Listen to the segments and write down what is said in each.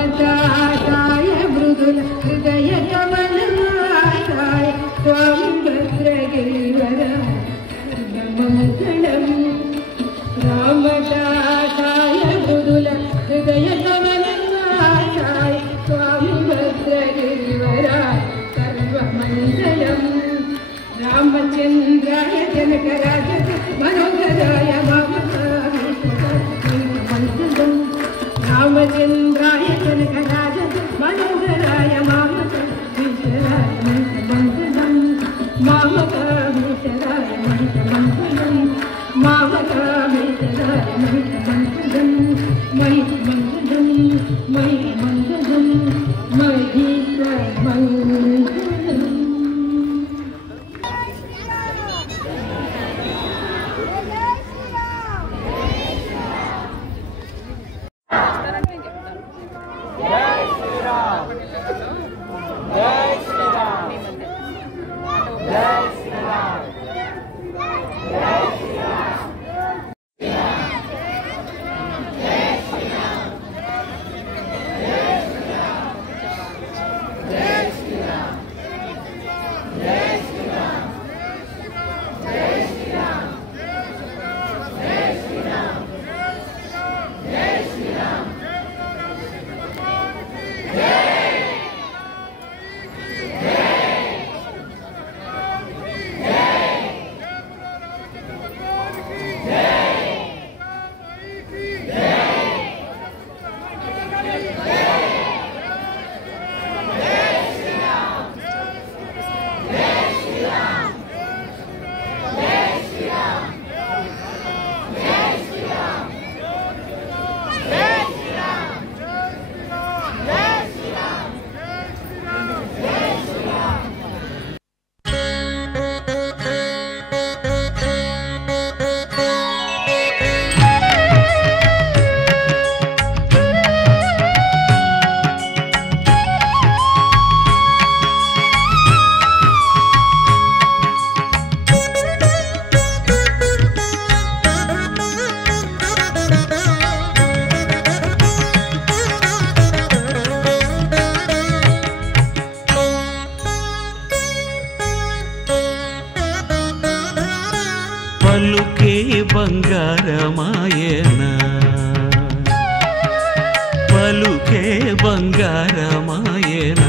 రామదాసాయ మృదుల హృదయ కమలనాశాయ స్వామి భద్రగిరివర మంగళం. రామదాసాయ మృదుల హృదయ కమలనాశాయ స్వామి భద్రగిరివర సర్వమంగళం. రామచంద్రాయ జనకరాజ మనోహరాయ మంగళం. రామచంద్రాయ జనకరాజ మనోహరాయ మామకీశ్వరాయ మంగళం. మామకీశ్వరాయ మంగళం. మామకీశ్వరాయ మంగళం. మయి మంగళం మయి మంగళం మహీశ్వర మంగళం. పలుకే బంగారమాయన పలుకే బంగారమాయన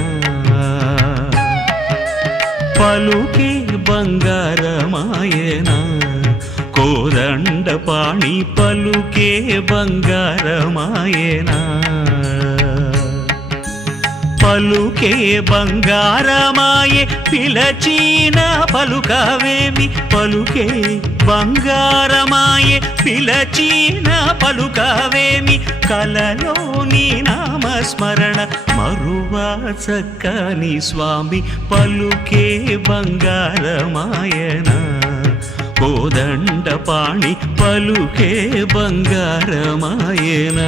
పలుకే బంగారమాయన కోదండపాణి పలుకే బంగారమాయన పలుకే బంగారమాయే పిలచీన పలుకవేమి పలుకే బంగారమాయే పిలచీన పలుకవేమి కలలోని నామస్మరణ మరువా చక్కని స్వామి పలుకే బంగారమాయన కోదండపాణి పలుకే బంగారమాయన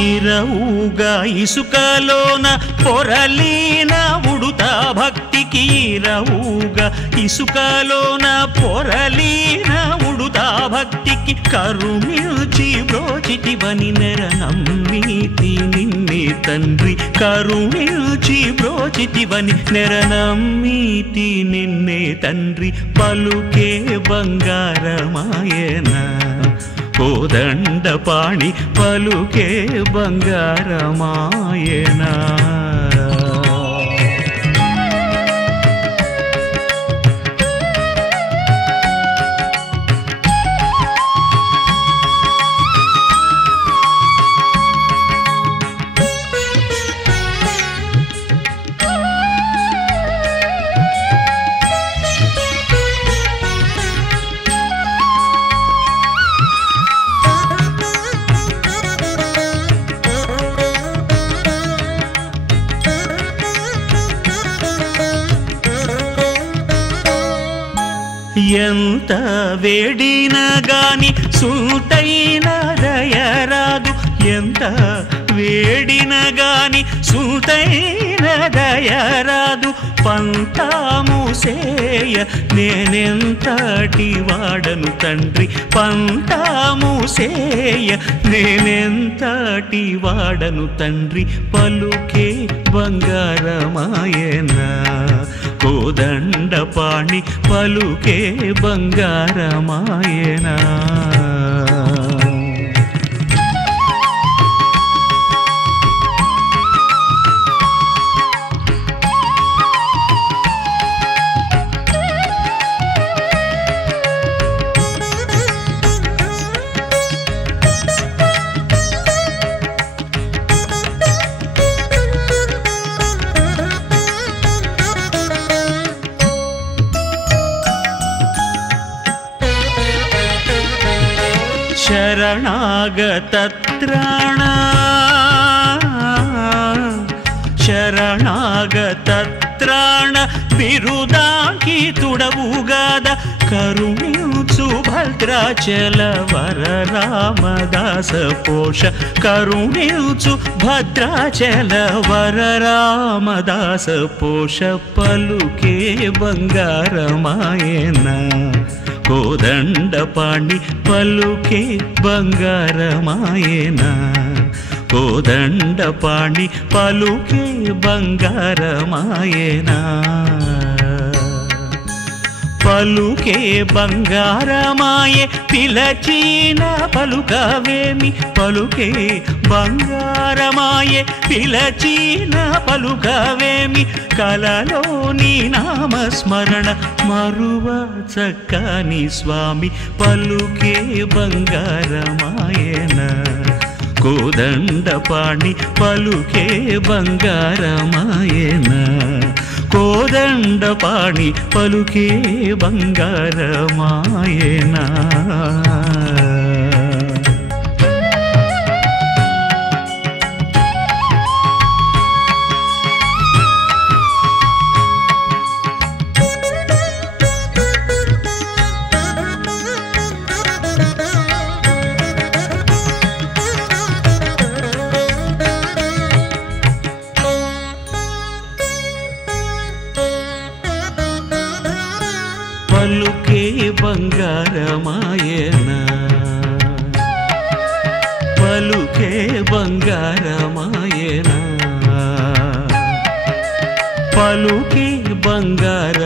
ఇరవుగా ఇసుకలోన పొరలీన ఉడుతా భక్తికి ఇరవుగా ఇసుకలోన పొరలీన ఉడుతా భక్తికి కరుమిల్చి బ్రోచితివని నెర నమ్మితి నిన్నే తండ్రి కరుమిల్చి బ్రోచితివని నెర నమ్మితి నిన్నే తండ్రి పలుకే బంగారమాయన కోదండపాణి పలుకే బంగారమాయన ఎంత వేడినా గాని సూటైన దయరాదు, ఎంత వేడినా గాని సూటైన దయరాదు. పంతాము సేయ నేనెంతటి వాడను తండ్రి, పంతాము సేయ నేనెంతటి వాడను తండ్రి. పలుకే బంగారమాయనా కోదండపాణి, పలుకే బంగారమాయనా. ಶರಣಾಗತತ್ರಾಣ ಶರಣಾಗತತ್ರಾಣ ಬಿರುದಾಂಕಿ ತುಡವುಗಾದ ಕರುಣಿಸು ಭದ್ರಾಚಲ ವರ ರಾಮದಾಸ ಪೋಷ. ಕರುಣಿಸು ಭದ್ರಾಚಲ ವರ ರಾಮದಾಸ ಪೋಷ. ಪಲುಕೆ ಬಂಗಾರಮಾಯನ కోదండపాణి, పలుకే బంగారమాయనా కోదండపాణి, పలుకే బంగారమాయనా. పలుకే బంగారమాయే పిలచిన పలుకవేమి, పలుకే బంగారమాయే పిలచిన పలుకవేమి. కలలోని నామస్మరణ మరువ చక్కని స్వామి, పలుకే బంగారమాయన కోదండపాణి, పలుకే బంగారమాయన కోదండపాణి, పలుకే బంగారమాయనా. పలుకే బంగారమాయనా పలుకే బంగారమాయనా పలుకే బంగారమాయనా